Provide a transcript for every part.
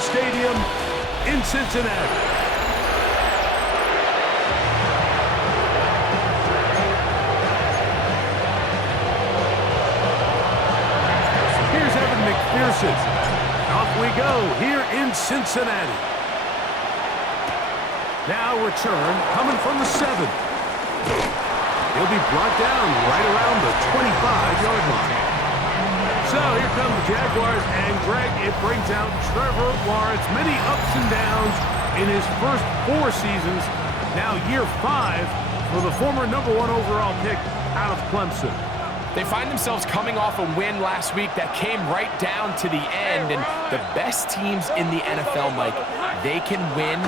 Stadium in Cincinnati. McPherson. Off we go here in Cincinnati. Now return coming from the 7. He'll be brought down right around the 25-yard line. So here come the Jaguars, and Greg, it brings out Trevor Lawrence. Many ups and downs in his first 4 seasons. Now year 5 for the former #1 overall pick out of Clemson. They find themselves coming off a win last week that came right down to the end, and the best teams in the NFL, Mike, they can win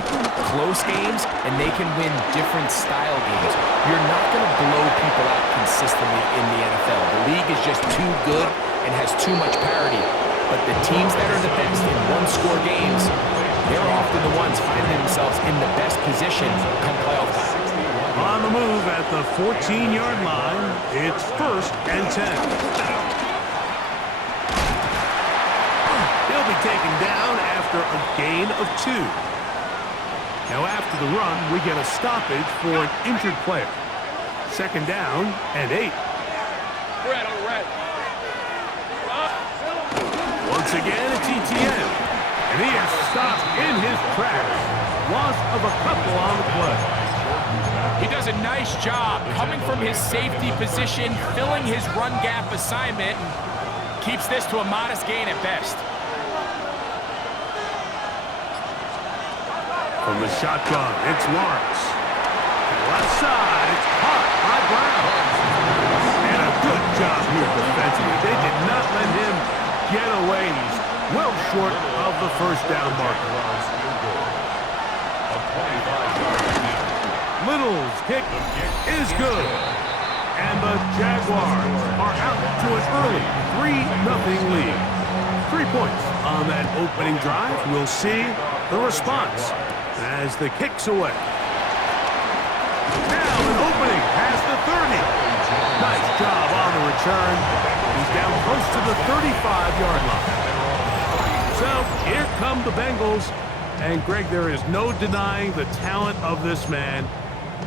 close games, and they can win different style games. You're not going to blow people out consistently in the NFL. The league is just too good and has too much parity. But the teams that are the best in one-score games, they're often the ones finding themselves in the best position come playoff time. On the move at the 14-yard line, it's 1st and 10. He'll be taken down after a gain of 2. Now after the run, we get a stoppage for an injured player. 2nd down and 8. Once again, it's ETN. And he is stopped in his tracks. Loss of a couple on the play. He does a nice job coming from his safety position, filling his run gap assignment, and keeps this to a modest gain at best. From the shotgun, it's Lawrence. Left side, it's caught by Brown. And a good job here defensively. They did not let him get away. He's well short of the 1st down marker. Little's kick is good. And the Jaguars are out to an early 3-0 lead. 3 points on that opening drive. We'll see the response as the kick's away. Now an opening past the 30. Nice job on the return. He's down close to the 35-yard line. So here come the Bengals. And Greg, there is no denying the talent of this man.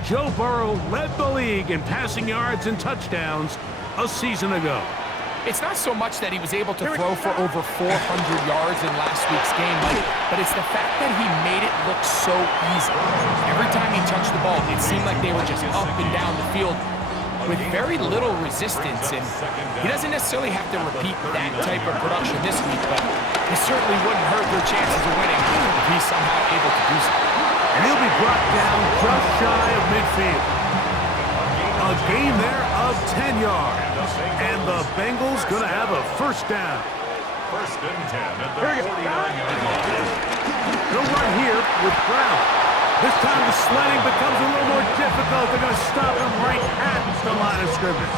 Joe Burrow led the league in passing yards and touchdowns a season ago. It's not so much that he was able to throw for over 400 yards in last week's game, but it's the fact that he made it look so easy. Every time he touched the ball, it seemed like they were just up and down the field with very little resistance, and he doesn't necessarily have to repeat that type of production this week, but it certainly wouldn't hurt their chances of winning if he's somehow able to do so. And he'll be brought down just shy of midfield. A gain there of 10 yards. And the Bengals going to have a 1st down. 1st and 10 at the 49-yard line. They'll run here with Brown. This time the sledding becomes a little more difficult. They're going to stop him right at the line of scrimmage.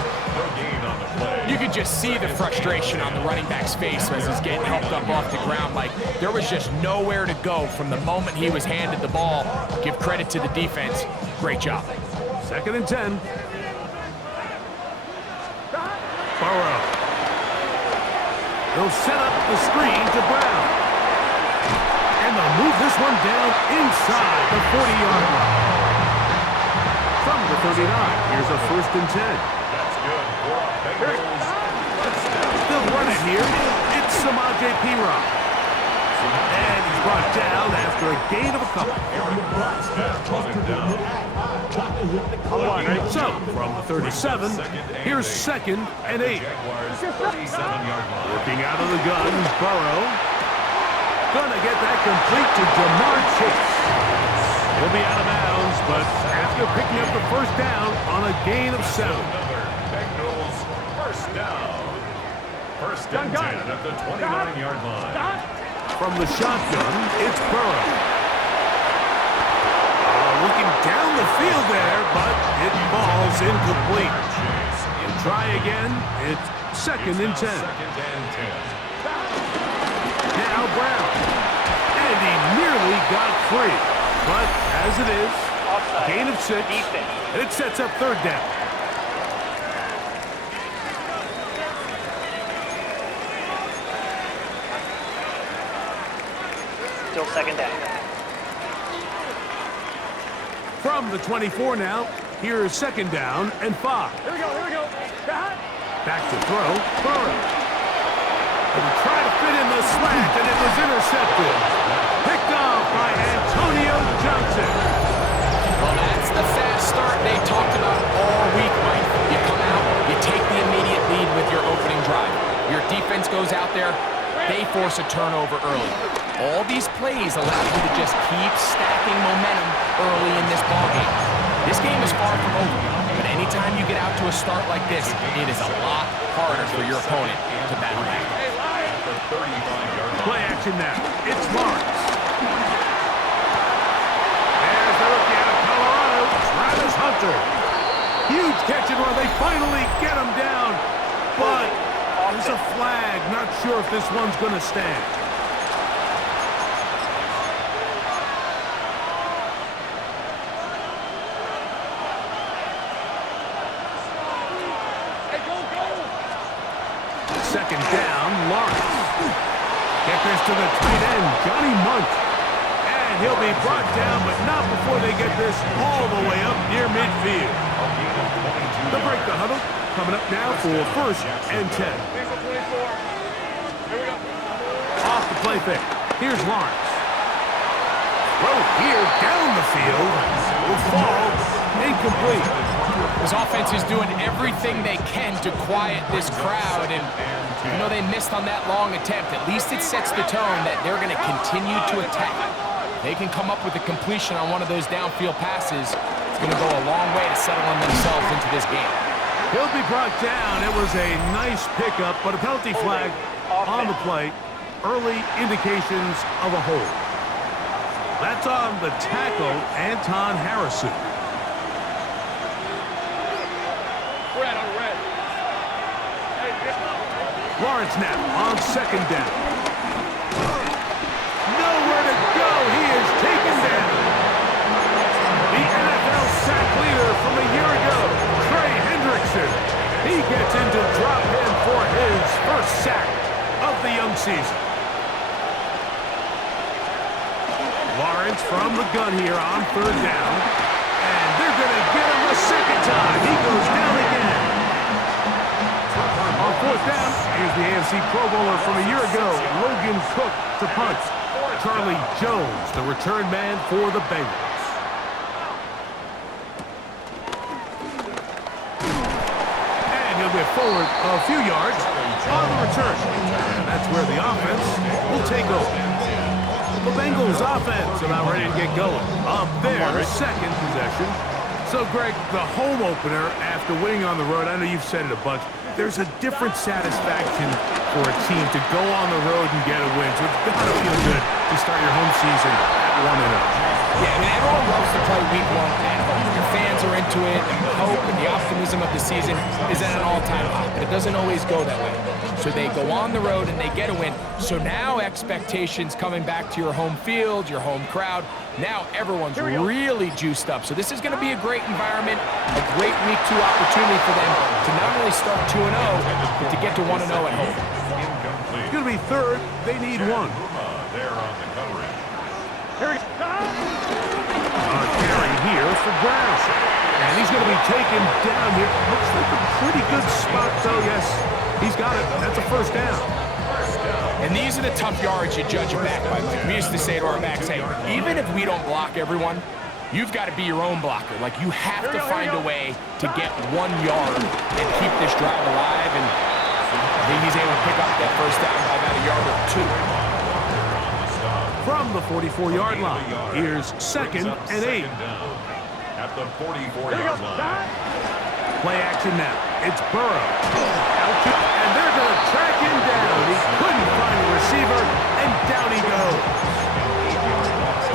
You could just see the frustration on the running back's face as he's getting helped up off the ground. Like, there was just nowhere to go from the moment he was handed the ball. Give credit to the defense. Great job. 2nd and 10. Burrow. They'll set up the screen to Brown. And they'll move this one down inside the 40-yard line. From the 39, here's a 1st and 10. That's good for Bengals. Still running here. It's Samaje Perine. And he's brought down after a gain of a couple. So, from the 37, here's 2nd and 8. Working out of the gun, Burrow. Gonna get that complete to Jamar Chase. He'll be out of bounds, but after picking up the 1st down on a gain of 7. Bengals 1st down. 1st and 10 at the 29-yard line. From the shotgun, it's Burrow. Looking down the field there, but it falls incomplete. And try again, it's 2nd and 10. Now Brown. And he nearly got free. But as it is, gain of 6, and it sets up 3rd down. still second down. From the 24 now, here's second down and 5. Here we go. Back to throw, Burrow. And try to fit in the slant, and it was intercepted. Picked off by Antonio Johnson. Well, that's the fast start they talked about all week, Mike. You come out, you take the immediate lead with your opening drive. Your defense goes out there, they force a turnover early. All these plays allow you to just keep stacking momentum early in this ballgame. This game is far from over, but anytime you get out to a start like this, it is a lot harder for your opponent to battle back. Play action now. It's Lawrence. There's the rookie out of Colorado, Travis Hunter. Huge catch and run. They finally get him down, but there's a flag. Not sure if this one's going to stand. Second down, Lawrence. Get this to the tight end, Johnny Munt. And he'll be brought down, but not before they get this all the way up near midfield. They'll break the huddle. Coming up now for first and 10. Off the play fake. Here's Lawrence. Throw here down the field. Will fall. Incomplete. This offense is doing everything they can to quiet this crowd, and you know they missed on that long attempt. At least it sets the tone that they're going to continue to attack. They can come up with a completion on one of those downfield passes. It's going to go a long way to settling themselves into this game. He'll be brought down. It was a nice pickup, but a penalty flag on the play. Early indications of a hold. That's on the tackle, Anton Harrison. Lawrence now on second down. Nowhere to go. He is taken down. The NFL sack leader from a year ago, Trey Hendrickson. He gets into drop in for his first sack of the young season. Lawrence from the gun here on third down. And they're going to get him a second time. He goes down again. On fourth down, here's the AFC Pro Bowler from a year ago, Logan Cook to punt. Charlie Jones, the return man for the Bengals. And he'll get forward a few yards on the return. And that's where the offense will take over. The Bengals offense about ready to get going on their second possession. So, Greg, the home opener after winning on the road, I know you've said it a bunch, there's a different satisfaction for a team to go on the road and get a win. So it's got to feel good to start your home season at 1-0. Yeah, I mean, everyone loves to play week one at home. Your fans are into it, and the hope and the optimism of the season is at an all-time high. But it doesn't always go that way. So they go on the road and they get a win. So now expectations coming back to your home field, your home crowd. Now everyone's really juiced up. So this is going to be a great environment, a great week 2 opportunity for them to not only start 2-0, but to get to 1-0 at home. It's going to be third. They need one. There on the coverage. Carry here for Brown. And he's going to be taken down here. Looks like a pretty good spot, though. Yes, he's got it. That's a first down. And these are the tough yards you judge a back by. Like we used to say to our backs, hey, even if we don't block everyone, you've got to be your own blocker. Like, you have to find a way to get 1 yard and keep this drive alive. And I think he's able to pick up that first down by about a yard or 2. From the 44-yard line, here's second and 8. At the 44-yard line. Play action now. It's Burrow. And they're going to track him down. He couldn't find a receiver, and down he goes.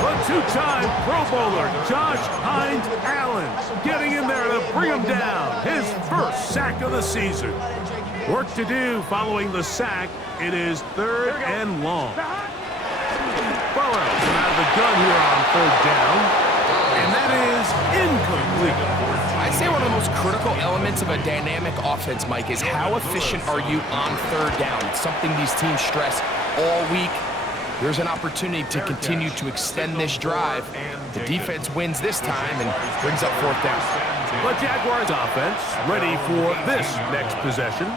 The two-time Pro Bowler, Josh Hines Allen, getting in there to bring him down. His first sack of the season. Work to do following the sack. It is third and long. Burrow out of the gun here on third down. And that is incomplete. I'd say one of the most critical elements of a dynamic offense, Mike, is how efficient are you on third down. It's something these teams stress all week. Here's an opportunity to continue to extend this drive. The defense wins this time and brings up 4th down. The Jaguars offense ready for this next possession.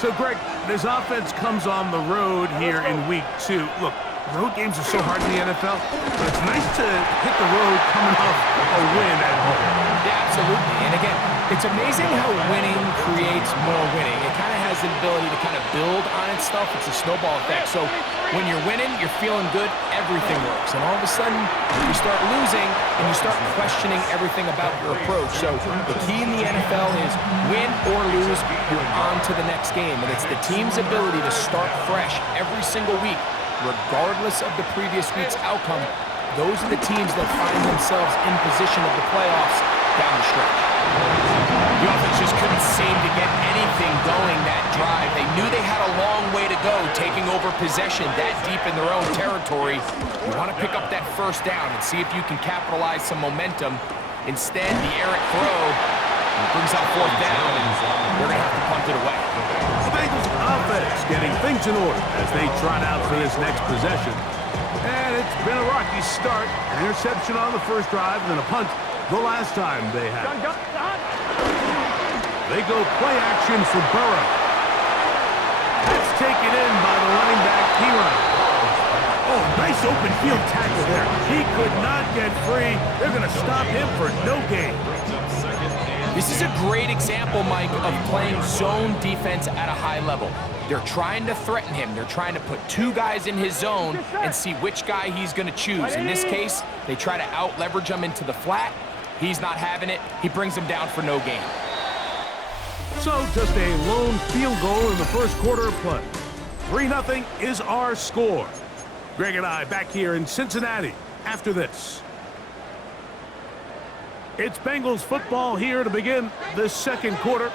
So, Greg, this offense comes on the road here in week 2. Look, road games are so hard in the NFL, but it's nice to hit the road coming off a win at home. Yeah, absolutely. And again, it's amazing how winning creates more winning. It kind of has the ability to kind of build on itself. It's a snowball effect. So when you're winning, you're feeling good, everything works. And all of a sudden, you start losing, and you start questioning everything about your approach. So the key in the NFL is win or lose, you're on to the next game. And it's the team's ability to start fresh every single week, regardless of the previous week's outcome. Those are the teams that find themselves in position of the playoffs down the stretch. The offense just couldn't seem to get anything going that drive. They knew they had a long way to go, taking over possession that deep in their own territory. You want to pick up that 1st down and see if you can capitalize some momentum. Instead, the errant throw brings up 4th down, and they're going to have to punt it away. The Bengals offense getting things in order as they trot out for this next possession. And it's been a rocky start. An interception on the first drive, and then a punt the last time they had. They go play action for Burrow. That's taken in by the running back, Piran. Oh, nice open field tackle there. He could not get free. They're going to stop him for no gain. This is a great example, Mike, of playing zone defense at a high level. They're trying to threaten him. They're trying to put 2 guys in his zone and see which guy he's going to choose. In this case, they try to out-leverage him into the flat. He's not having it. He brings him down for no gain. So just a lone field goal in the first quarter of play. 3-0 is our score. Greg and I back here in Cincinnati after this. It's Bengals football here to begin the second quarter.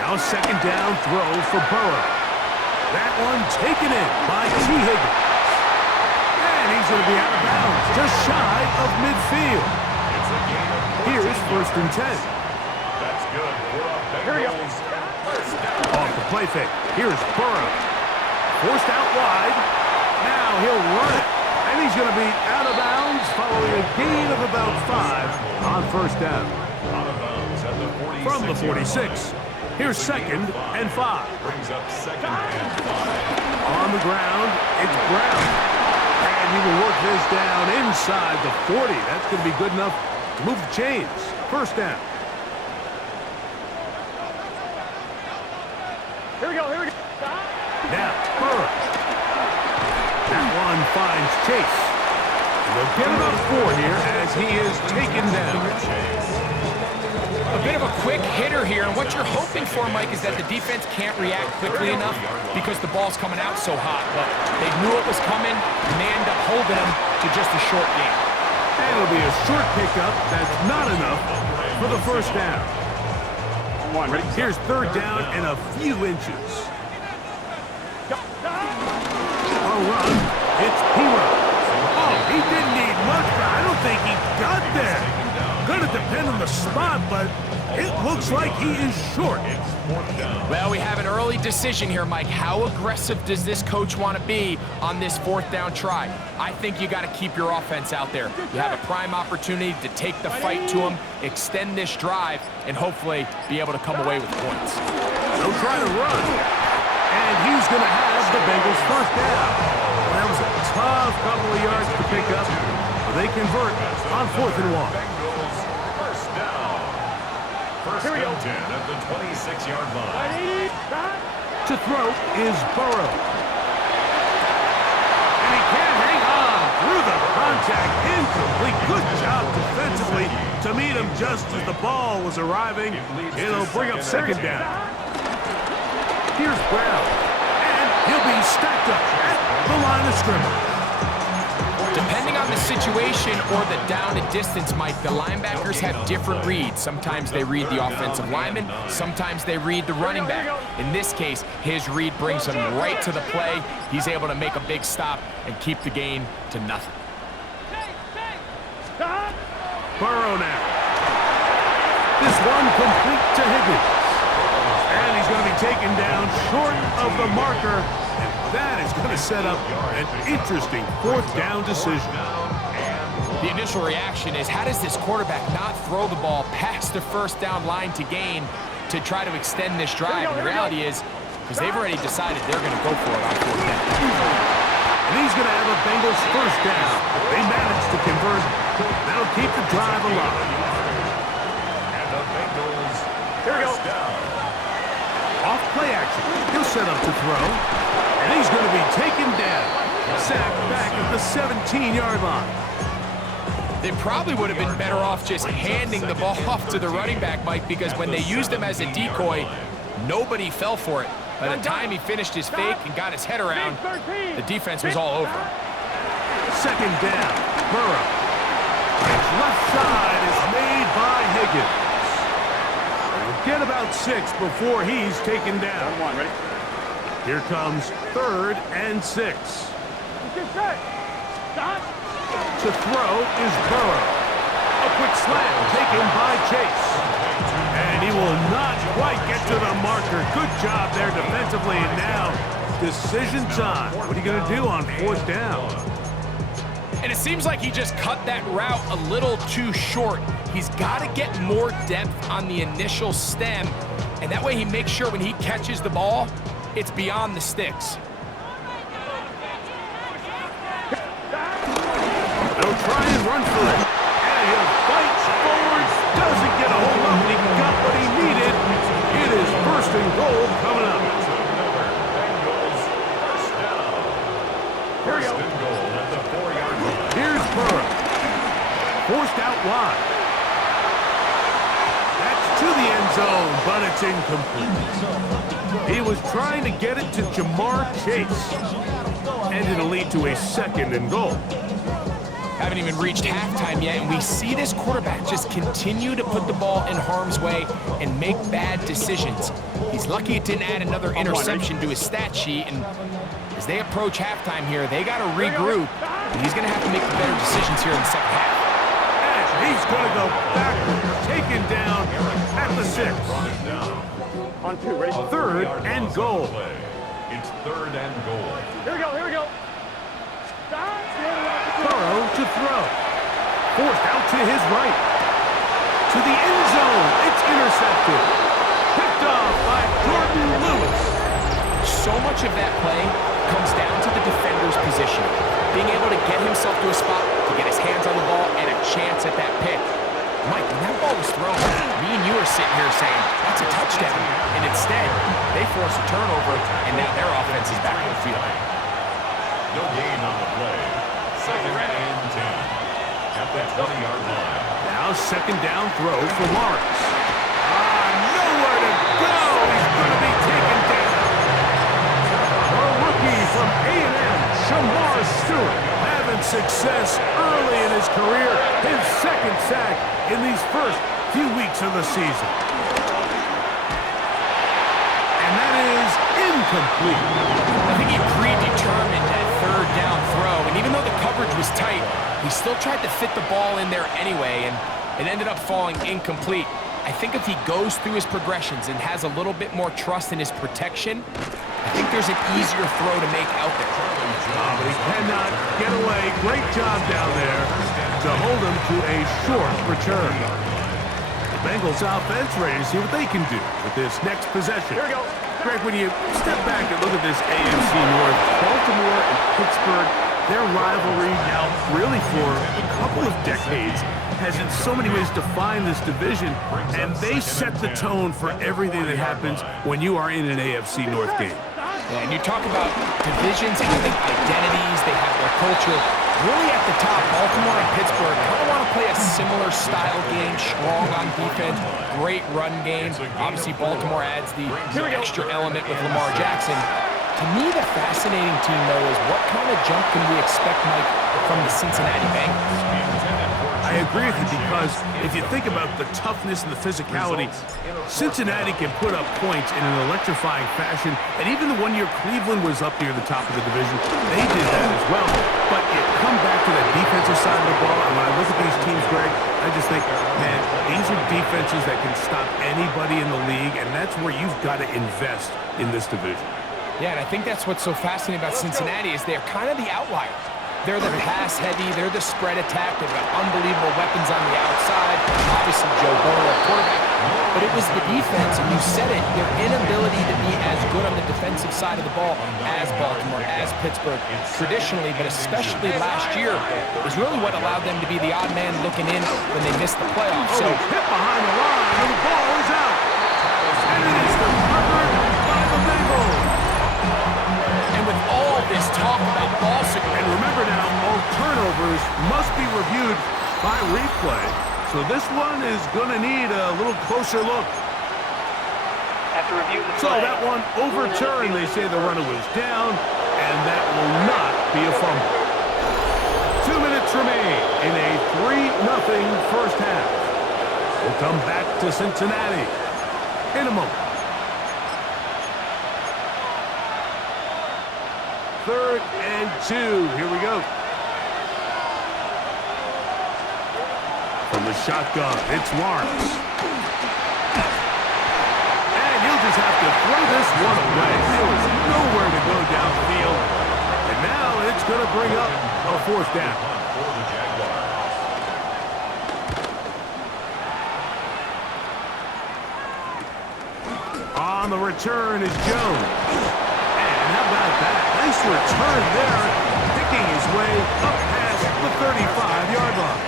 Now 2nd down throw for Burrow. That one taken in by T. Higgins. And he's going to be out of bounds, just shy of midfield. Here's 1st and 10. That's good for a Bengals first down. Off the play fake. Here's Burrow. Forced out wide. Now he'll run it. And he's going to be out of bounds following a gain of about 5 on 1st down. Out of bounds at the 46. From the 46. Here's 2nd and 5. Brings up 2nd and 5. On the ground, it's Brown. And he will work this down inside the 40. That's going to be good enough to move the chains. 1st down. Here we go. Now, Burrow. That one finds Chase. And they'll get about 4 here as he is taken down. A bit of a quick hitter here, and what you're hoping for, Mike, is that the defense can't react quickly enough because the ball's coming out so hot. But they knew it was coming, and they end up holding him to just a short gain. And it'll be a short pickup. That's not enough for the 1st down. Here's 3rd down and a few inches. A run. It's Piran. Oh, he didn't need much, but I don't think he got there. Going to depend on the spot, but it looks like he is short. Well, we have an early decision here, Mike. How aggressive does this coach want to be on this 4th down try? I think you got to keep your offense out there. You have a prime opportunity to take the fight to him, extend this drive, and hopefully be able to come away with points. They'll try to run, and he's going to have the Bengals 1st down. That was a tough couple of yards to pick up, but they convert on 4th and 1. First and 10 at the 26-yard line. To throw is Burrow. And he can't hang on through the contact. Incomplete. Good job defensively to meet him just as the ball was arriving. It'll bring up 2nd down. Here's Brown. And he'll be stacked up at the line of scrimmage. Depending on the situation or the down and distance, Mike, the linebackers have different reads. Sometimes they read the offensive lineman. Sometimes they read the running back. In this case, his read brings him right to the play. He's able to make a big stop and keep the gain to nothing. Burrow now. This one complete to Higgins. And he's going to be taken down short of the marker. And That is going to set up an interesting fourth down decision. The initial reaction is, how does this quarterback not throw the ball past the first down line to gain to try to extend this drive? And the reality is, because they've already decided they're going to go for it on fourth down. And he's going to have a Bengals first down. They managed to convert. That'll keep the drive alive. And the Bengals first down. Off play action. He'll set up to throw. And he's going to be taken down. Sacked back at the 17-yard line. They probably would have been better off just handing the ball off to the running back, Mike, because when they used him as a decoy, nobody fell for it. By the time he finished his fake and got his head around, the defense was all over him. Second down. Burrow. Left side is made by Higgins. He'll get about 6 before he's taken down. Here comes 3rd and 6. To throw is Burrow. A quick slam taken by Chase. And he will not quite get to the marker. Good job there defensively. And now, decision time. What are you going to do on 4th down? And it seems like he just cut that route a little too short. He's got to get more depth on the initial stem. And that way he makes sure when he catches the ball, it's beyond the sticks. They'll try and run for it. And he'll fight forward. Doesn't get a hold of it. He got what he needed. It is 1st and goal coming up. Bengals first down. First and goal at the 4-yard line. Here's Burrow. Forced out wide. That's to the end zone, but it's incomplete. He was trying to get it to Jamar Chase. And it'll lead to a 2nd and goal. Haven't even reached halftime yet, and we see this quarterback just continue to put the ball in harm's way and make bad decisions. He's lucky it didn't add another interception to his stat sheet, and as they approach halftime here, they got to regroup, and he's going to have to make the better decisions here in the second half. And he's going to go backwards, taken down at the 6. On 2, ready? 3rd and goal. It's 3rd and goal. Here we go. Burrow to throw. Forced out to his right. To the end zone. It's intercepted. Picked off by Jordan Lewis. So much of that play comes down to the defender's position. Being able to get himself to a spot, to get his hands on the ball, and a chance at that pick. Mike, when that ball was thrown, me and you are sitting here saying, that's a touchdown. And instead, they force a turnover, and now their offense is back on the field. No gain on the play. 2nd and 10 at the 20-yard line. Now 2nd down throw for Lawrence. Nowhere to go. He's going to be taken down. A rookie from A&M, Shamar Stewart, having success early in his career. His 2nd sack in these first few weeks of the season. And that is incomplete. I think he predetermined that 3rd down throw, and even though the coverage was tight, he still tried to fit the ball in there anyway, and it ended up falling incomplete. I think if he goes through his progressions and has a little bit more trust in his protection, I think there's an easier throw to make out there. But he cannot get away. Great job down there to hold him to a short return. The Bengals offense ready to see what they can do with this next possession. Here we go. Greg, when you step back and look at this AFC North, Baltimore and Pittsburgh, their rivalry now really for a couple of decades has in so many ways defined this division, and they set the tone for everything that happens when you are in an AFC North game. Yeah, and you talk about divisions having identities, they have their culture. Really at the top, Baltimore and Pittsburgh kind of want to play a similar style game, strong on defense, great run game. Obviously, Baltimore adds the extra element with Lamar Jackson. To me, the fascinating team, though, is what kind of jump can we expect, Mike, from the Cincinnati Bengals? I agree with you, because if you think about the toughness and the physicality, Cincinnati can put up points in an electrifying fashion, and even the 1 year Cleveland was up near the top of the division, they did that as well. But it come back to that defensive side of the ball, and when I look at these teams, Greg, I just think, man, these are defenses that can stop anybody in the league, and that's where you've got to invest in this division. Yeah, and I think that's what's so fascinating about Cincinnati is they're kind of the outlier. They're the pass heavy, they're the spread attack, they've got unbelievable weapons on the outside, obviously Joe Burrow, quarterback, but it was the defense, and you said it, their inability to be as good on the defensive side of the ball as Baltimore, as Pittsburgh, traditionally, but especially last year, is really what allowed them to be the odd man looking in when they missed the playoffs. So hit behind the line, and the ball is out. And it is recovered by the Bengals. And with all this talk about ball security, And remember now, all turnovers must be reviewed by replay. So this one is going to need a little closer look. After review the So play, that one overturned. They say the runner was down, and that will not be a fumble. 2 minutes remain in a 3-0 first half. We'll come back to Cincinnati in a moment. 3rd and 2. Here we go. From the shotgun, it's Lawrence. And he'll just have to throw this one away. There was nowhere to go downfield. And now it's going to bring up a 4th down. For the Jaguars. On the return is Jones. And how about that? Nice return there, picking his way up past the 35-yard line.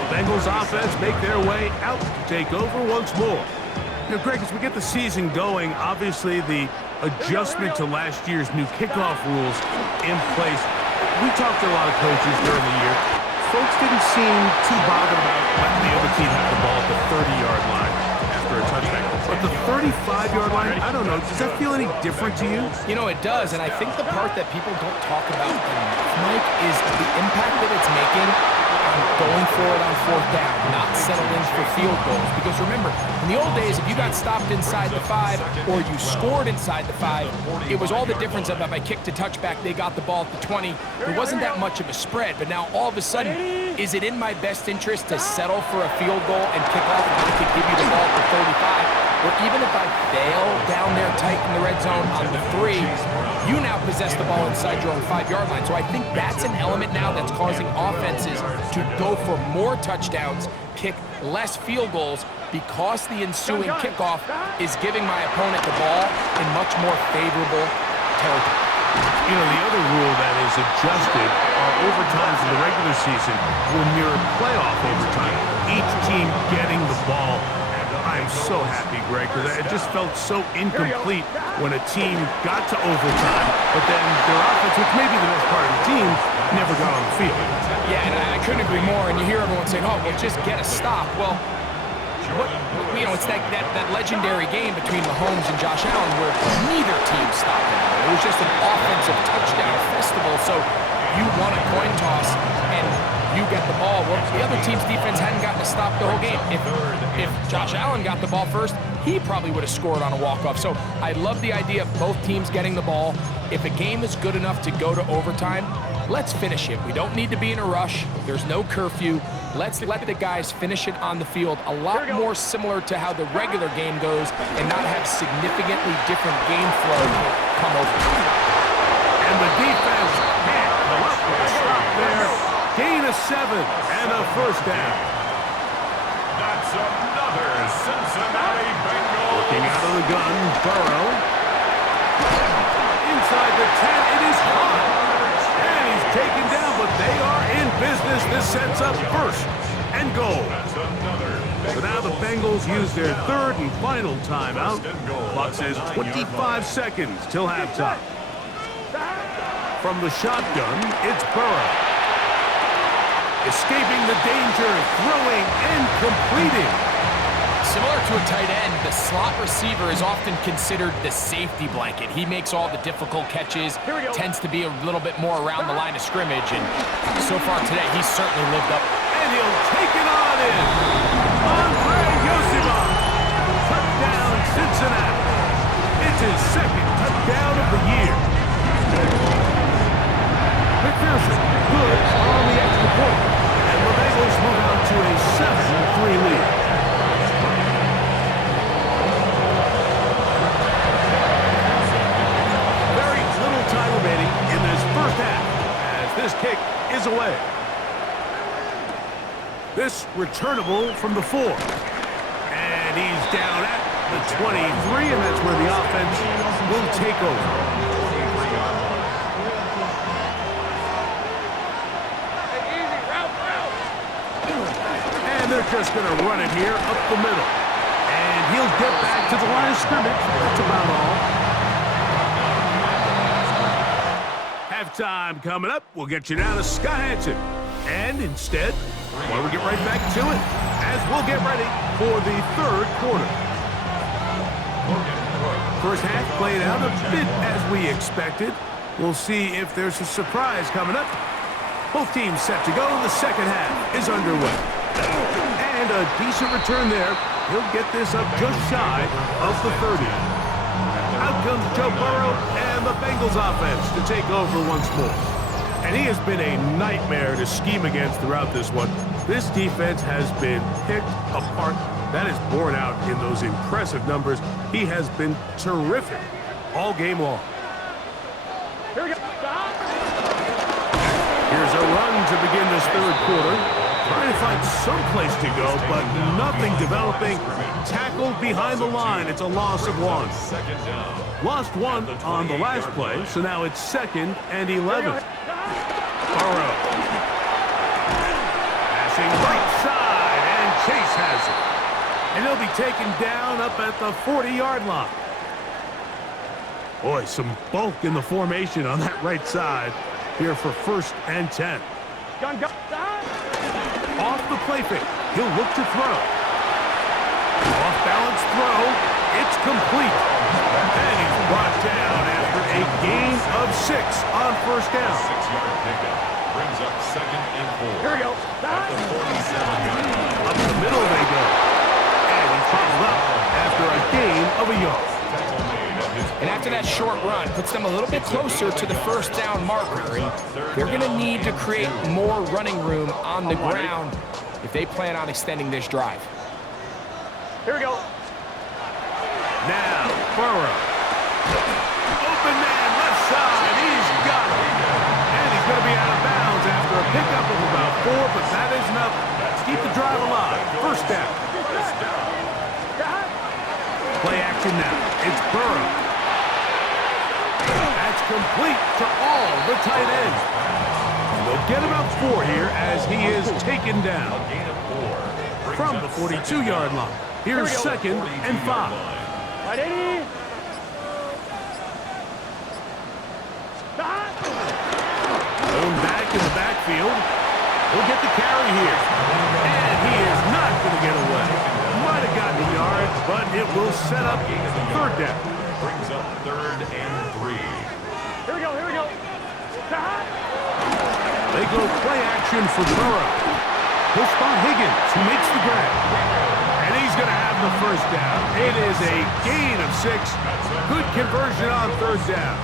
The Bengals offense make their way out to take over once more. You know, Greg, as we get the season going, obviously the adjustment to last year's new kickoff rules in place. We talked to a lot of coaches during the year. Folks didn't seem too bothered about letting the other team have the ball at the 30-yard line after a touchback. But the 35-yard line, I don't know, does that feel any different to you? you know, it does, and I think the part that people don't talk about enough, Mike, is the impact that it's making on going for it on 4th down, not settling for field goals. Because remember, in the old days, if you got stopped inside the 5 or you scored inside the 5, it was all the difference of if I kicked a touchback, they got the ball at the 20. There wasn't that much of a spread, but now all of a sudden, is it in my best interest to settle for a field goal and kick off when I could give you the ball at the 35? Or even if I fail down there tight in the red zone on the 3, you now possess the ball inside your own 5-yard line. So I think that's an element now that's causing offenses to go for more touchdowns, kick less field goals, because the ensuing kickoff is giving my opponent the ball in much more favorable territory. You know, the other rule that is adjusted are overtimes in the regular season will mirror playoff overtime, each team getting the ball. I'm so happy, Greg, because it just felt so incomplete when a team got to overtime, but then their offense, which may be the best part of the team, never got on the field. Yeah, and I couldn't agree more, and you hear everyone saying, oh, well, just get a stop. Well, you know, it's that legendary game between Mahomes and Josh Allen where neither team stopped it. It was just an offensive touchdown festival, so you won a coin toss, and you get the ball. Well, the other team's defense hadn't gotten a stop the whole game. If Josh Allen got the ball first, he probably would have scored on a walk-off. So I love the idea of both teams getting the ball. If a game is good enough to go to overtime, let's finish it. We don't need to be in a rush. There's no curfew. Let's let the guys finish it on the field. A lot more similar to how the regular game goes and not have significantly different game flow come over. And the defense can't come up with a stop there. Gain of 7 and a 1st down. That's another Cincinnati Bengals. Looking out of the gun, Burrow. Inside the 10, it is caught. And he's taken down, but they are in business. This sets up 1st and goal. That's another So now the Bengals use their 3rd and final timeout. Clock says 25 seconds till halftime. From the shotgun, it's Burrow. Escaping the danger, throwing and completing. Similar to a tight end, the slot receiver is often considered the safety blanket. He makes all the difficult catches, tends to be a little bit more around the line of scrimmage, and so far today, he's certainly lived up. And he'll take it on in. Andre Yosima. Touchdown, Cincinnati. It's his 2nd touchdown of the year. McPherson, good on the extra point. And the Bengals move out to a 7-3 lead. This kick is away. This returnable from the 4. And he's down at the 23, and that's where the offense will take over. And they're just going to run it here up the middle. And he'll get back to the line of scrimmage. That's about all. Halftime coming up. We'll get you down to Scott Hansen. And instead, why don't we get right back to it as we'll get ready for the third quarter. First half played out a bit as we expected. We'll see if there's a surprise coming up. Both teams set to go. The second half is underway. And a decent return there. He'll get this up just shy of the 30. Out comes Joe Burrow and the Bengals offense to take over once more. And he has been a nightmare to scheme against throughout this one. This defense has been picked apart. That is borne out in those impressive numbers. He has been terrific all game long. Here we go. Here's a run to begin this third quarter. Trying to find some place to go, but nothing developing. Tackled behind the line. It's a loss of 1. Lost 1 on the last play, so now it's 2nd and 11. Burrow. Passing right side, and Chase has it. And he'll be taken down up at the 40-yard line. Boy, some bulk in the formation on that right side here for 1st and 10. Off the play fake. He'll look to throw. Off-balance throw. It's complete. And he's brought down after a gain of 6 on 1st down. 6-yard pickup brings up 2nd and 4. Here we go. At the 47-yard line. Up the middle they go. And he's fouled up after a gain of a yard. And after that short run, puts them a little bit closer to the 1st down marker. And they're going to need to create more running room on the ground if they plan on extending this drive. Here we go. Now, Burrow. Open man, left side. He's got it. And he's going to be out of bounds after a pickup of about 4, but that is enough to keep the drive alive. 1st down. Play action now. It's Burrow. That's complete to all the tight ends. And they'll get about 4 here as he is taken down from the 42-yard line. Here's 2nd and 5. Thrown back in the backfield. He'll get the carry here. And he is not going to get away. Might have gotten a yard, but it will set up 3rd down. Brings up 3rd and 3. Here we go. Here we go. They go play action for Burrow. He'll spot Higgins, who makes the grab. And he's going to have the 1st down. It is a gain of 6. Good conversion on 3rd down.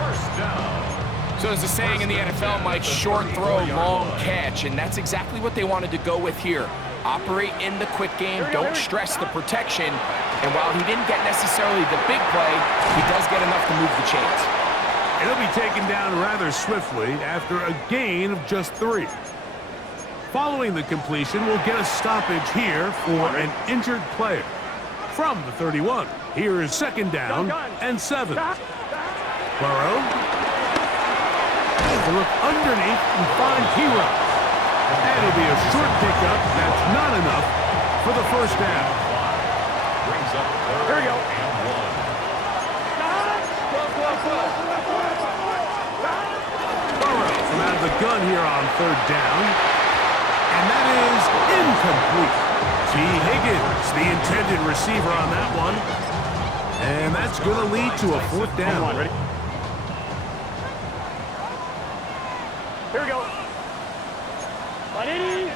So there's a saying in the NFL, Mike, short throw, long catch, and that's exactly what they wanted to go with here. Operate in the quick game, don't stress the protection, and while he didn't get necessarily the big play, he does get enough to move the chains. It'll be taken down rather swiftly after a gain of just 3. Following the completion, we'll get a stoppage here for an injured player. From the 31, here is 2nd down and 7. Burrow. To look underneath and find T-Rock. And it'll be a short pickup. That's not enough for the 1st down. Brings up 3rd Here we go. and 1. Burrow from out of the gun here on 3rd down. And that is incomplete. T. Higgins, the intended receiver on that one. And that's going to lead to a 4th down. Ready? Here we go. Ready?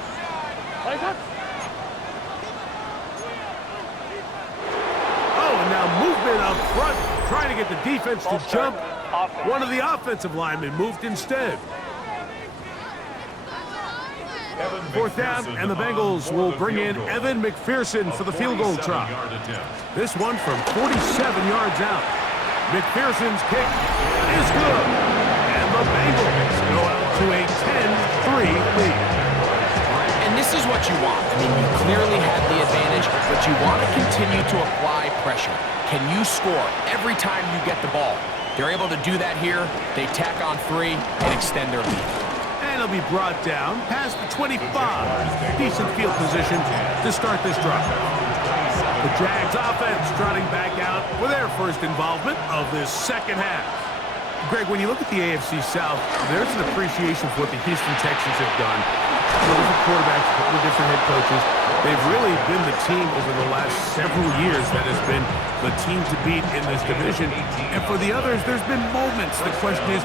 Oh, and now movement up front. Trying to get the defense to jump. One of the offensive linemen moved instead. 4th down, and the Bengals will bring in Evan McPherson for the field goal try. This one from 47 yards out. McPherson's kick is good. And the Bengals go out to a 10 what you want. I mean, you clearly have the advantage, but you want to continue to apply pressure. Can you score every time you get the ball? They're able to do that here. They tack on 3 and extend their lead. And it'll be brought down past the 25. Decent field position to start this drive. The Jags offense trotting back out for their first involvement of this second half. Greg, when you look at the AFC South, there's an appreciation for what the Houston Texans have done. Different quarterbacks, a couple of different head coaches. They've really been the team over the last several years that has been the team to beat in this division. And for the others, there's been moments. The question is,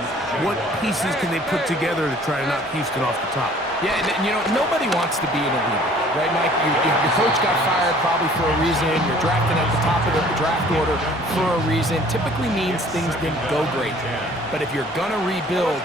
what pieces can they put together to try to knock Houston off the top? Yeah, and you know, nobody wants to be in a leader, right, Mike? Your coach got fired probably for a reason. You're drafted at the top of the draft order for a reason. Typically means things didn't go great. But if you're going to rebuild,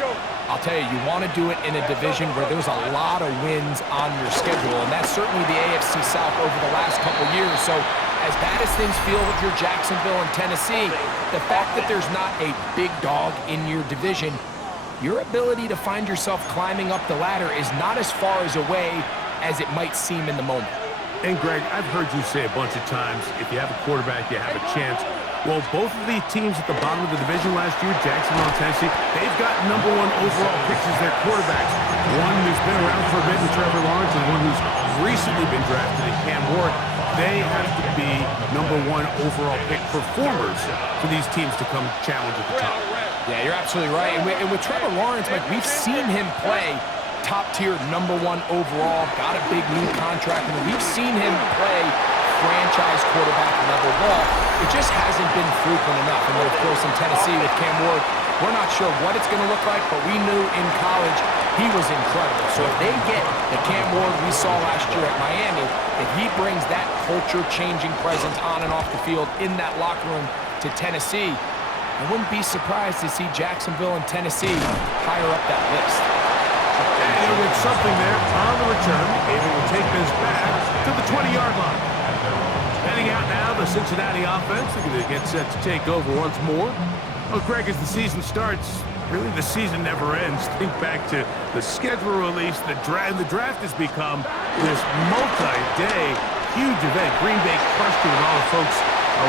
I'll tell you, you want to do it in a division where there's a lot of wins on your schedule, and that's certainly the AFC South over the last couple years. So as bad as things feel with your Jacksonville and Tennessee, the fact that there's not a big dog in your division, your ability to find yourself climbing up the ladder is not as far as away as it might seem in the moment. And Greg, I've heard you say a bunch of times, if you have a quarterback, you have a chance. Well, both of the teams at the bottom of the division last year, Jacksonville and Tennessee, they've got #1 overall picks as their quarterbacks. One who's been around for a bit in Trevor Lawrence and one who's recently been drafted in Cam Ward. They have to be #1 overall pick performers for these teams to come challenge at the top. Yeah, you're absolutely right. And with Trevor Lawrence, Mike, we've seen him play top-tier #1 overall, got a big new contract, and we've seen him play franchise quarterback level ball. It just hasn't been frequent enough. And then, of course, in Tennessee with Cam Ward, we're not sure what it's going to look like, but we knew in college he was incredible. So if they get the Cam Ward we saw last year at Miami, if he brings that culture-changing presence on and off the field in that locker room to Tennessee, I wouldn't be surprised to see Jacksonville and Tennessee higher up that list. And with something there on the return, able to take this back to the 20-yard line. Heading out now, the Cincinnati offense, they're going to get set to take over once more. Well, Greg, as the season starts, really the season never ends. Think back to the schedule release, the draft has become this multi-day huge event. Green Bay crushed it with all the folks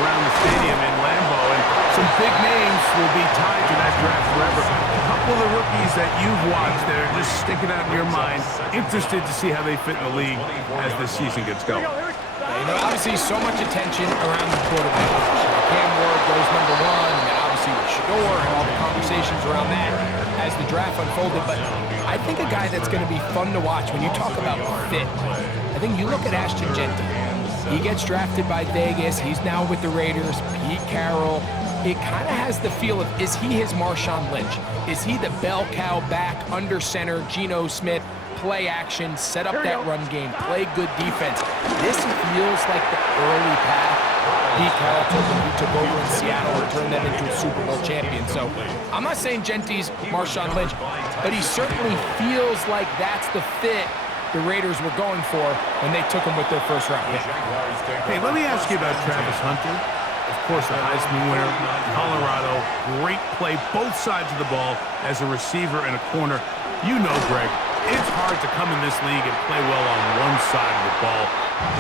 around the stadium in Lambeau, and some big names will be tied to that draft forever. A couple of the rookies that you've watched that are just sticking out in your mind, interested to see how they fit in the league as this season gets going. You know, obviously so much attention around the quarterback position. Cam Ward goes #1, and then obviously with Shador and all the conversations around that as the draft unfolded. But I think a guy that's going to be fun to watch when you talk about fit, I think you look at Ashton Genty. He gets drafted by Vegas. He's now with the Raiders. Pete Carroll. It kind of has the feel of, is he his Marshawn Lynch? Is he the bell cow back under center, Geno Smith, play action, set up that run game, play good defense? This feels like the early path Pete Carroll took when he took over in Seattle and turned them into a Super Bowl champion. So I'm not saying Genty's Marshawn Lynch, but he certainly feels like that's the fit the Raiders were going for when they took him with their first round pick. Hey, let me ask you about Travis Hunter. Of course, the Heisman winner, Colorado, great play, both sides of the ball as a receiver and a corner. You know, Greg, it's hard to come in this league and play well on one side of the ball.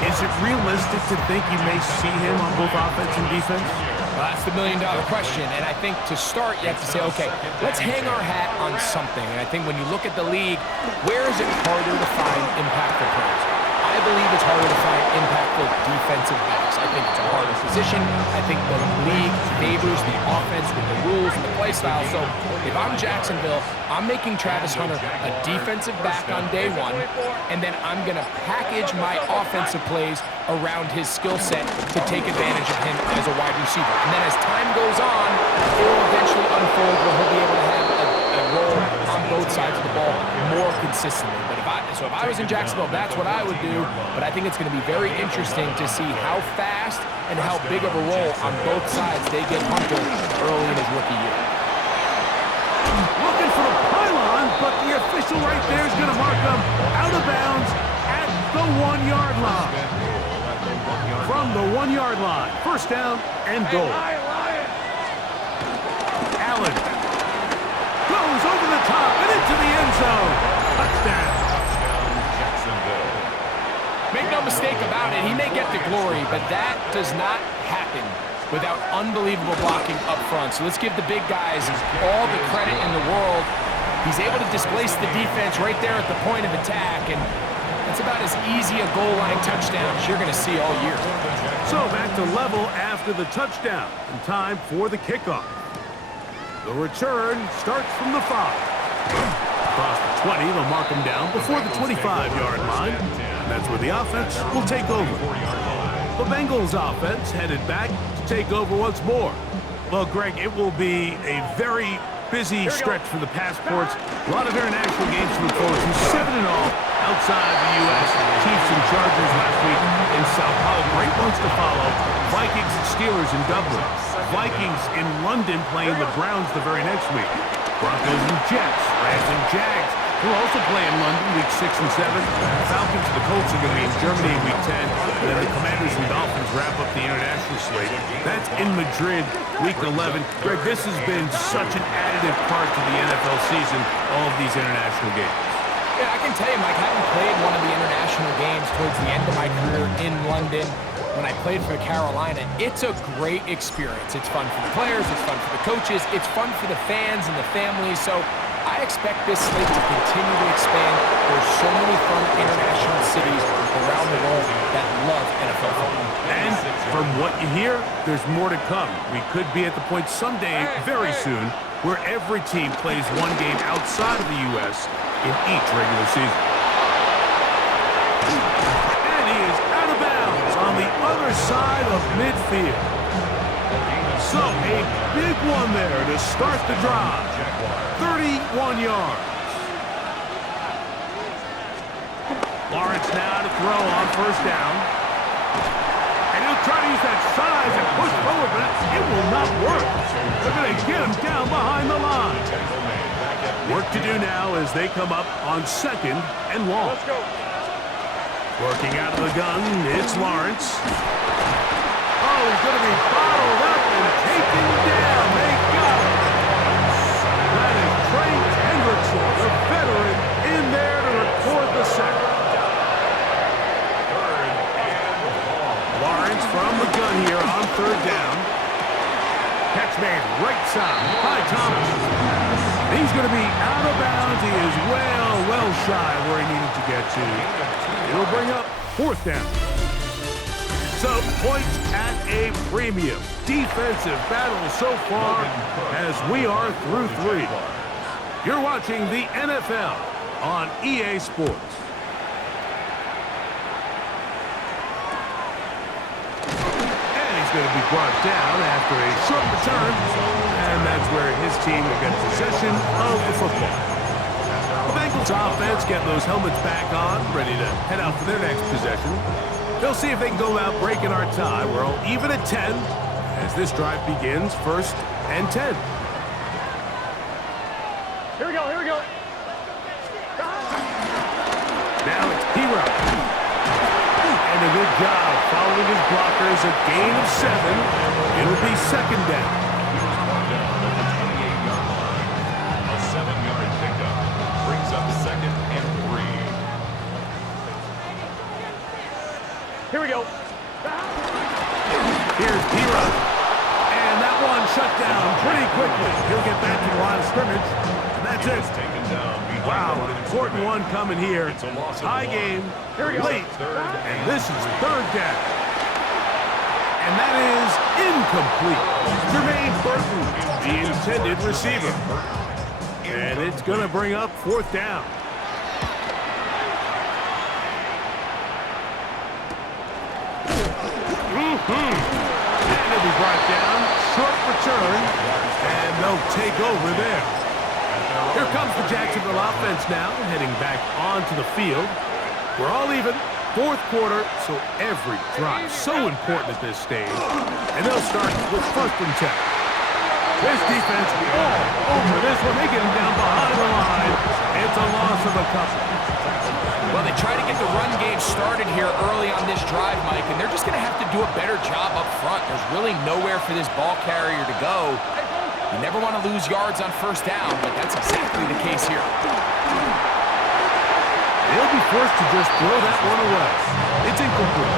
Is it realistic to think you may see him on both offense and defense? Well, that's the million-dollar question, and I think to start, you have to say, okay, let's hang our hat on something. And I think when you look at the league, where is it harder to find impactful players? I believe it's harder to find impactful defensive backs. I think it's a harder position. I think the league favors the offense with the rules and the play style. So if I'm Jacksonville, I'm making Travis Hunter a defensive back on day one, and then I'm going to package my offensive plays around his skill set to take advantage of him as a wide receiver. And then as time goes on, it will eventually unfold where he'll be able to have a role on both sides of the ball more consistently. But if I was in Jacksonville, that's what I would do. But I think it's going to be very interesting to see how fast and how big of a role on both sides they get Hunter early in his rookie year. Looking for the pylon, but the official right there is going to mark them out of bounds at the 1-yard line. From the 1-yard line, first down and goal. Allen goes over the top and into the end zone. Touchdown. about it. He may get the glory, but that does not happen without unbelievable blocking up front. So let's give the big guys all the credit in the world. He's able to displace the defense right there at the point of attack, and that's about as easy a goal line touchdown as you're going to see all year. So back to level after the touchdown, and time for the kickoff. The return starts from the 5. Across the 20, they'll mark him down before the 25-yard line. And that's where the offense will take over. The Bengals offense headed back to take over once more. Well, Greg, it will be a very busy stretch for the passports. A lot of international games to look forward to. 7 in all outside the U.S. Chiefs and Chargers last week in Sao Paulo. Great ones to follow. Vikings and Steelers in Dublin. Vikings in London playing the Browns the very next week. Broncos and Jets, Rams and Jags, who will also play in London week 6 and 7. Falcons and the Colts are going to be in Germany in week 10. And then the Commanders and Dolphins wrap up the international slate. That's in Madrid week 11. Greg, this has been such an additive part to the NFL season, all of these international games. Yeah, I can tell you, Mike, having played one of the international games towards the end of my career in London, when I played for Carolina, it's a great experience. It's fun for the players, it's fun for the coaches, it's fun for the fans and the families. So I expect this slate to continue to expand. There's so many fun international cities around the world that love NFL football. And from what you hear, there's more to come. We could be at the point someday, very soon, where every team plays one game outside of the U.S. in each regular season. And he is out of bounds on the other side of midfield. So a big one there to start the drive. 31 yards. Lawrence now to throw on first down. And he'll try to use that size and push forward, but it will not work. They're going to get him down behind the line. Work to do now as they come up on 2nd and long. Let's go. Working out of the gun, it's Lawrence. Oh, he's going to be bottled up and taken down. They got him. That is Trey Hendrickson, the veteran, in there to record the sack. Lawrence from the gun here on 3rd down. Catch made right side by Thomas. He's going to be out of bounds. He is well shy where he needed to get to. It'll bring up 4th down. So points at a premium. Defensive battle so far as we are through 3. You're watching the NFL on EA Sports. And he's going to be brought down after a short return. And that's where his team will get possession of the football. The Bengals offense getting those helmets back on, ready to head out for their next possession. They'll see if they can go out breaking our tie. We're all even at 10 as this drive begins. 1st and 10. Here we go, here we go. Now it's P-Rock. And a good job following his blockers. A gain of 7. It'll be 2nd down. A 7-yard pickup brings up 2nd and 3. Here we go. Here's P-Rock. And that one shut down pretty quickly. He'll get back to the line of scrimmage. And that's it. Taken down. Wow, important one coming here. High game, late, and this is 3rd down. And that is incomplete. Jermaine Burton, the intended receiver. And it's going to bring up 4th down. And it'll be brought down. Short return. And they'll take over there. Here comes the Jacksonville offense now, heading back onto the field. We're all even. 4th quarter, so every drive so important at this stage. And they'll start with 1st and 10. This defense all over this one. They get him down behind the line. It's a loss of a couple. Well, they try to get the run game started here early on this drive, Mike, and they're just going to have to do a better job up front. There's really nowhere for this ball carrier to go. You never want to lose yards on 1st down, but that's exactly the case here. They'll be forced to just throw that one away. It's incomplete.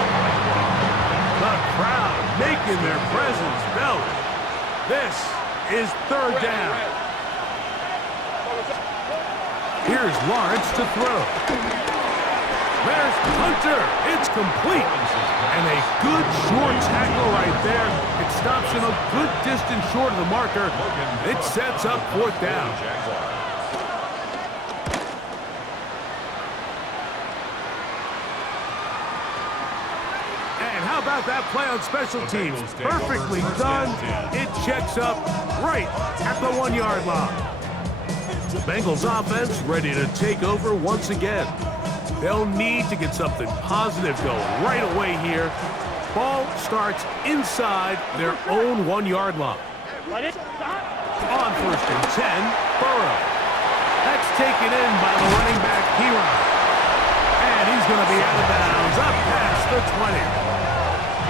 The crowd making their presence felt. This is third down. Here's Lawrence to throw. There's Hunter. It's complete. And a good short tackle right there. It stops him a good distance short of the marker. It sets up fourth down. And how about that play on special teams? Perfectly done. It checks up right at the 1-yard line. Bengals offense ready to take over once again. They'll need to get something positive going right away here. Ball starts inside their own 1-yard line. On first and 10, Burrow. That's taken in by the running back, Piron. And he's going to be out of bounds up past the 20.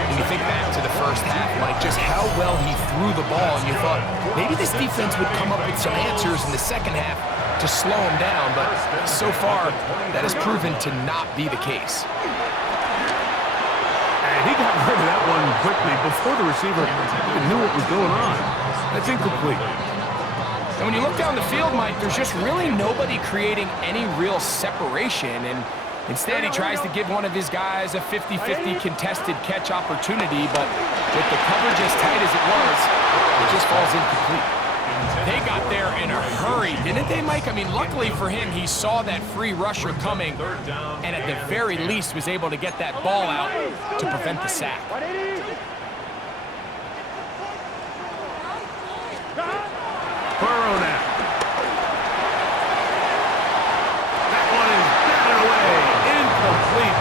When you think back to the first half, Mike, just how well he threw the ball, and you thought maybe this defense would come up with some answers in the second half to slow him down, but so far, that has proven to not be the case. And he got rid of that one quickly before the receiver even knew what was going on. That's incomplete. And when you look down the field, Mike, there's just really nobody creating any real separation, and instead he tries to give one of his guys a 50-50 contested catch opportunity, but with the coverage as tight as it was, it just falls incomplete. They got there in a hurry, didn't they, Mike? I mean, luckily for him, he saw that free rusher coming, and at the very least was able to get that ball out to prevent the sack. Burrow now. That one is batted away. Incomplete.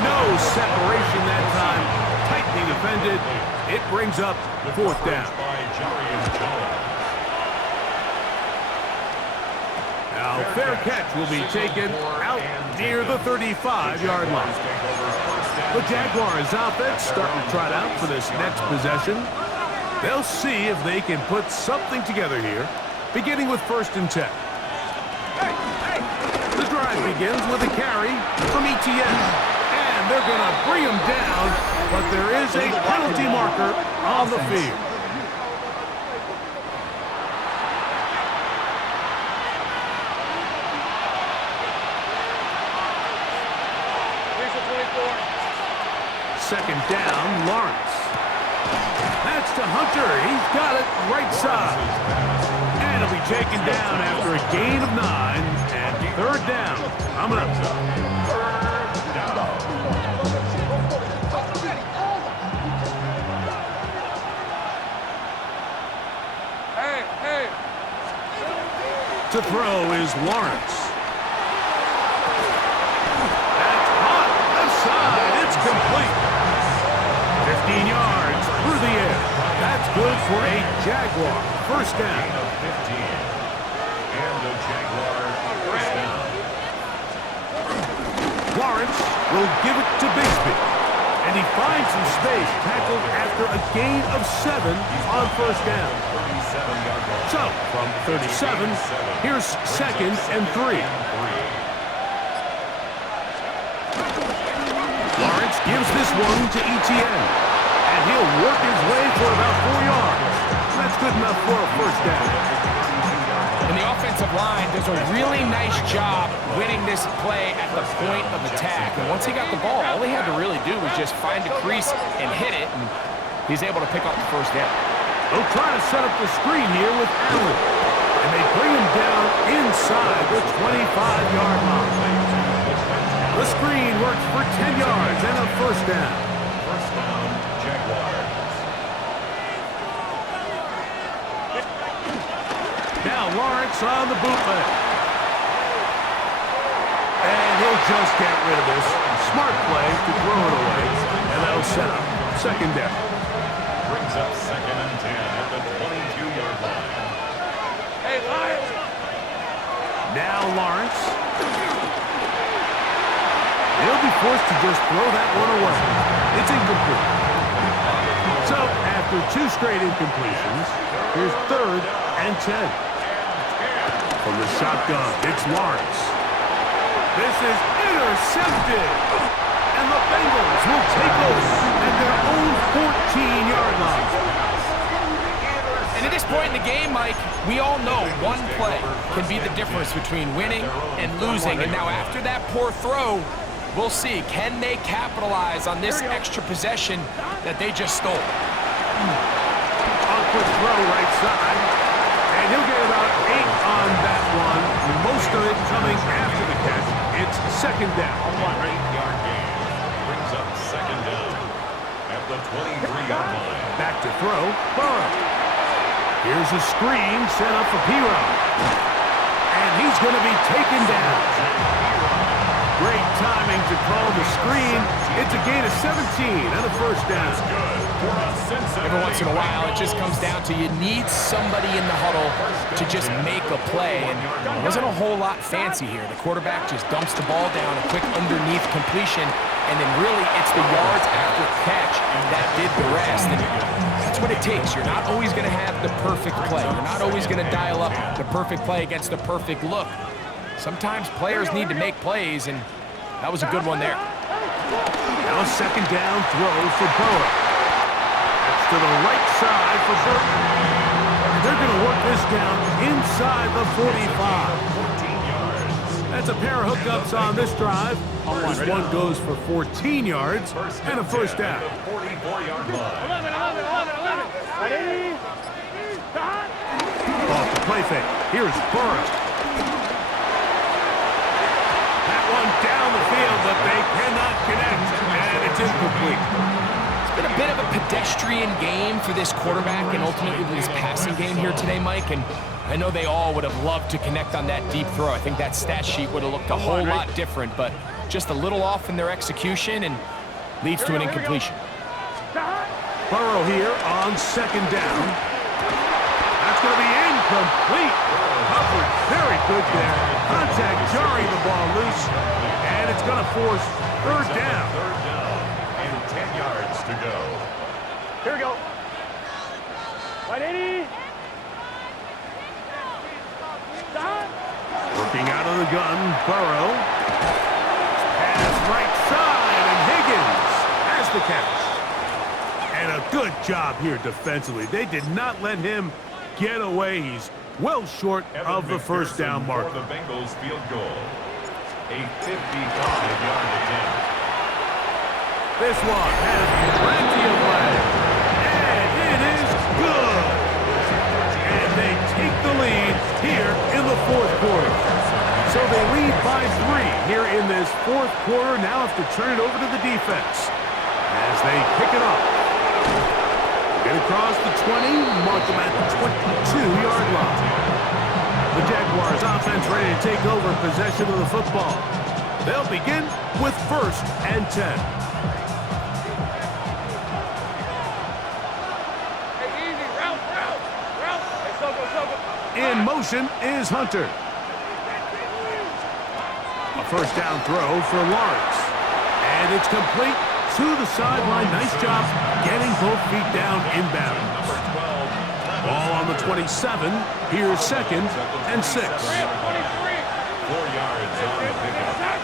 No separation that time. Tightly defended. It brings up fourth down. Now, fair catch will be taken out near the 35-yard line. The Jaguars offense starting to trot out for this next possession. They'll see if they can put something together here, beginning with first and 10. The drive begins with a carry from ETN. And they're going to bring him down, but there is a penalty marker on the field. Second down, Lawrence. That's to Hunter. He's got it right side. And it'll be taken down after a gain of 9. And third down. Coming up. Hey. To throw is Lawrence. That's hot. Left side. It's complete. 15 yards through the air. That's good for a Jaguar. First down. And the Jaguar first down. Lawrence will give it to Bigsby. And he finds some space, tackled after a gain of 7 on first down. So, from 37, here's second and 3. Lawrence gives this one to ETN. And he'll work his way for about 4 yards. That's good enough for a first down. And the offensive line does a really nice job winning this play at the point of attack. And once he got the ball, all he had to really do was just find a crease and hit it, and he's able to pick up the first down. They'll try to set up the screen here with Allen. And they bring him down inside the 25-yard line. The screen works for 10 yards and a first down. First down, Jaguars. Now Lawrence on the bootleg. And he'll just get rid of this. Smart play to throw it away. And that'll set up second down. Brings up second and 10 at the 22-yard line. Hey, Lions. Now Lawrence. He'll be forced to just throw that one away. It's incomplete. So, after 2 straight incompletions, here's third and 10. From the shotgun, it's Lawrence. This is intercepted. and the Bengals will take over at their own 14-yard line. And at this point in the game, Mike, we all know one play can be the difference between winning and losing. And now after that poor throw, we'll see, can they capitalize on this extra possession that they just stole? Awkward throw right side. And he'll get about 8 on that one. Most of it coming after the catch. It's second down. 8-yard gain brings up second down at the 23-yard line. Back to throw. Burrow. Here's a screen set up for P-Row. And he's going to be taken down. Great timing to call the screen. It's a gain of 17 and a first down. Every once in a while, it just comes down to you need somebody in the huddle to just make a play. And it wasn't a whole lot fancy here. The quarterback just dumps the ball down, a quick underneath completion, and then really it's the yards after catch that did the rest. And that's what it takes. You're not always going to have the perfect play. You're not always going to dial up the perfect play against the perfect look. Sometimes players need to make plays, and that was a good one there. Now a second down throw for Burrow. That's to the right side for Burton. And they're going to work this down inside the 45. That's a pair of hookups on this drive. This one goes for 14 yards and a first down. 44-yard line. 11. Off the play fake. Here's Burrow. That one down the field, but they cannot connect, and it's incomplete. It's been a bit of a pedestrian game for this quarterback and ultimately this passing game here today, Mike, and I know they all would have loved to connect on that deep throw. I think that stat sheet would have looked a whole lot different, but just a little off in their execution and leads to an incompletion. Burrow here on second down. That's going to be incomplete. Covered very good there. Contact jarring the ball loose, and it's going to force third down. Third down and 10 yards to go. Here we go. 180. Working out of the gun, Burrow. Pass right side, and Higgins has the catch. And a good job here defensively. They did not let him get away. He's well short of the first down mark. For the Bengals field goal. A 55-yard attempt. This one has plenty of leg. And it is good. And they take the lead here in the fourth quarter. So they lead by 3 here in this fourth quarter. Now have to turn it over to the defense as they pick it up. Get across the 20, mark them at the 22-yard line. The Jaguars offense ready to take over possession of the football. They'll begin with first and 10. Hey, easy. Route. Hey, Soko. In motion is Hunter. A first down throw for Lawrence. And it's complete to the sideline. Nice job getting both feet down inbounds. Ball on the 27. Here's second and 6. 4 yards on the pickup.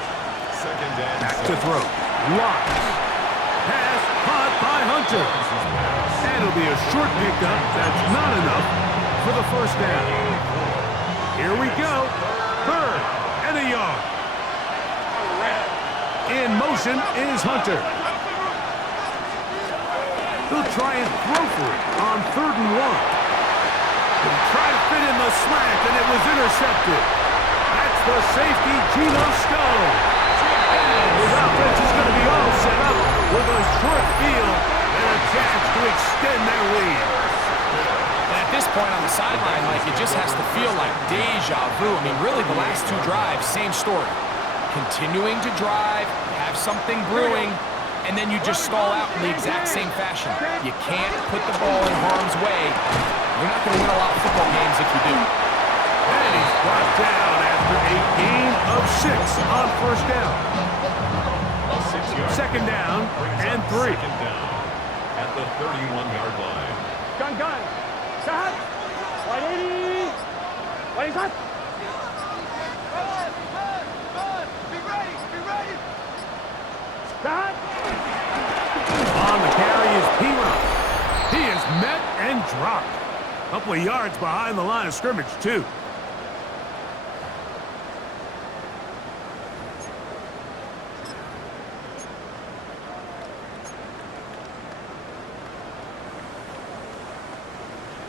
Second and Back to throw. Lawrence. Pass caught by Hunter. And it'll be a short pickup. That's not enough for the first down. Here we go. Third and a yard. In motion is Hunter. He'll try and throw for it on 3rd and 1. He'll try to fit in the slant, and it was intercepted. That's the safety, Geno Stone. And his offense is going to be all set up with a short field and a chance to extend their lead. And at this point on the sideline, Mike, it just has to feel like deja vu. I mean, really, the last 2 drives, same story. Continuing to drive, have something brewing, and then you just stall out in the exact same fashion. You can't put the ball in harm's way. You're not going to win a lot of football games if you do. And he's brought down after a gain of 6 on first down. 6-yard Second down and 3. Second down at the 31-yard line. Gun. Shot. 180. 180 shot. Be ready. Shot. and dropped. Couple of yards behind the line of scrimmage, too.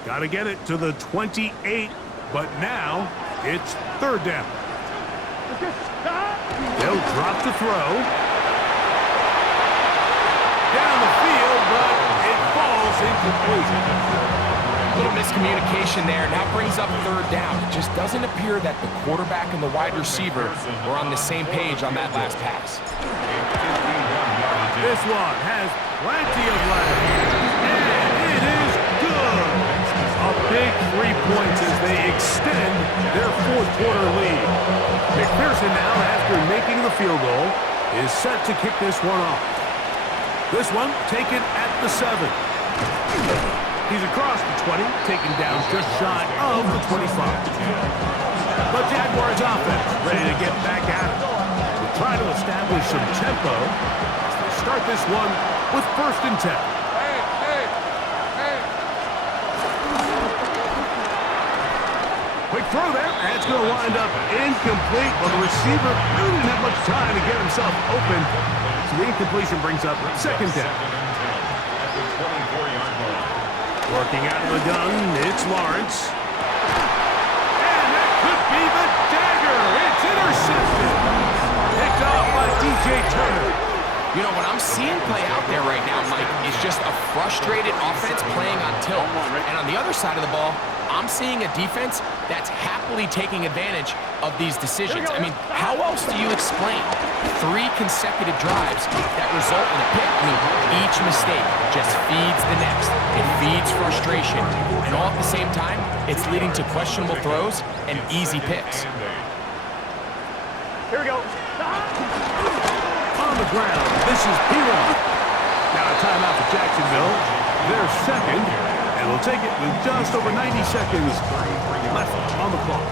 Got to get it to the 28, but now it's third down. They'll drop to throw. Down the field, but it falls incomplete. A little miscommunication there. Now brings up third down. It just doesn't appear that the quarterback and the wide receiver were on the same page on that last pass. This one has plenty of legs, and it is good. A big 3 points as they extend their fourth quarter lead. McPherson now, after making the field goal, is set to kick this one off. This one taken at the 7. He's across the 20, taken down just shy of the 25. The Jaguars offense ready to get back at it. They'll try to establish some tempo as they start this one with 1st and 10. Quick throw there, and it's going to wind up incomplete. Well, the receiver really didn't have much time to get himself open, so the incompletion brings up 2nd down. Working out of the gun, it's Lawrence. And that could be the dagger. It's intercepted. Picked off by DJ Turner. You know, what I'm seeing play out there right now, Mike, is just a frustrated offense playing on tilt. And on the other side of the ball, I'm seeing a defense that's happily taking advantage of these decisions. I mean, how else do you explain 3 consecutive drives that result in a pick? I mean, each mistake just feeds the next. It feeds frustration. And all at the same time, it's leading to questionable throws and easy picks. Here we go. On the ground, this is Pelon. Now a timeout for Jacksonville. Their 2nd, and they'll take it with just over 90 seconds left on the clock.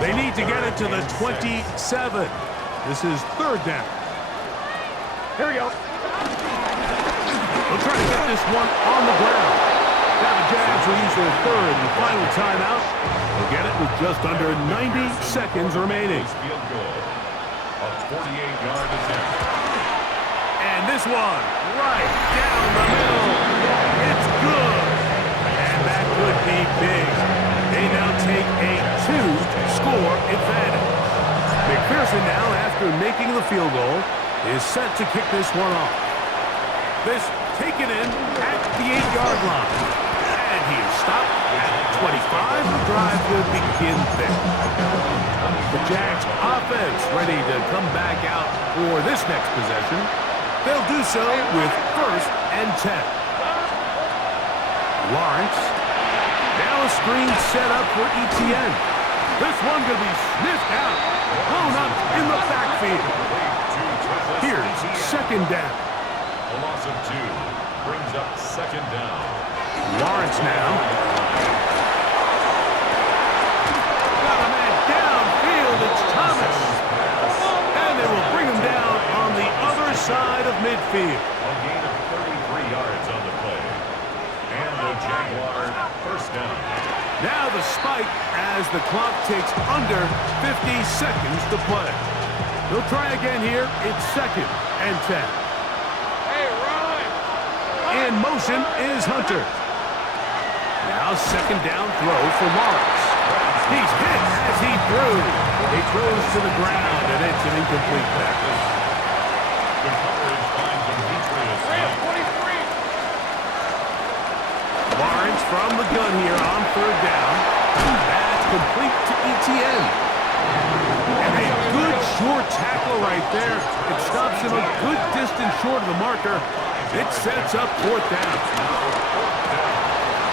They need to get it to the 27. This is 3rd down. Here we go. They'll try to get this one on the ground. Now the Jags will use their 3rd and final timeout. They'll get it with just under 90 seconds remaining. A 48-yard attempt. And this one, right down the middle. It's good. And that could be big. They now take a 2-score advantage. McPherson now, after making the field goal, is set to kick this one off. This taken in at the 8-yard line. And he is stopped at 25. The drive will begin there. The Jags offense ready to come back out for this next possession. They'll do so with 1st and 10. Lawrence. Now a screen set up for Etienne. This one going to be sniffed out. Blown up in the backfield. Here's 2nd down. A loss of 2 brings up 2nd down. Lawrence now. Got a man downfield. It's Thomas. And they will bring him down on the other side of midfield. A gain of 33 yards on the play. And the Jaguars 1st down. Now the spike as the clock takes under 50 seconds to play. They'll try again here. It's 2nd and 10. Hey, Ryan. In motion is Hunter. Now 2nd down throw for Lawrence. He's hit as he threw. He throws to the ground, and it's an incomplete pass. The coverage finds Demetrius. 23. Lawrence from the gun here on 3rd down. That's complete to Etienne. And a good short tackle right there. It stops him a good distance short of the marker. It sets up 4th down.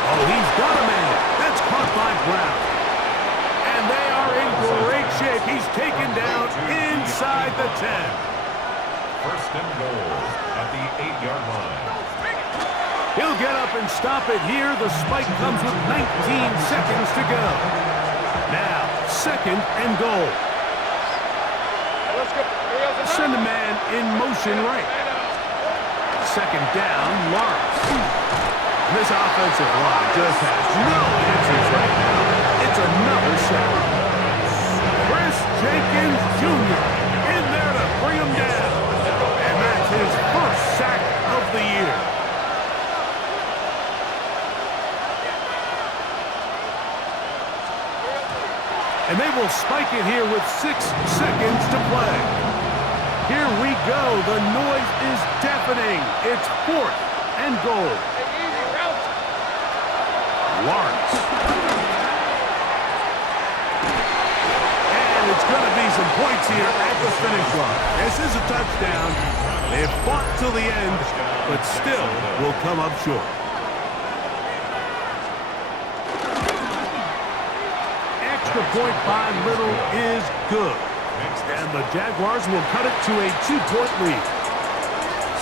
Oh, he's got a man. That's caught by Brown. And they are in great shape. He's taken down inside the 10. 1st and goal at the 8-yard line. He'll get up and stop it here. The spike comes with 19 seconds to go. Now, 2nd and goal. Let's go. Send a man in motion right. 2nd down, Lawrence. This offensive line just has no answers right now. It's another sack. Chris Jenkins Jr. in there to bring him down. And that's his first sack of the year. And they will spike it here with 6 seconds to play. Here we go. The noise is deafening. It's 4th and goal. Lawrence. And it's going to be some points here at the finish line. This is a touchdown. They've fought till the end, but still will come up short. Extra point by Little is good. And the Jaguars will cut it to a 2-point lead.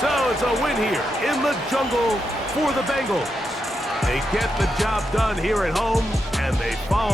So it's a win here in the jungle for the Bengals. They get the job done here at home, and they follow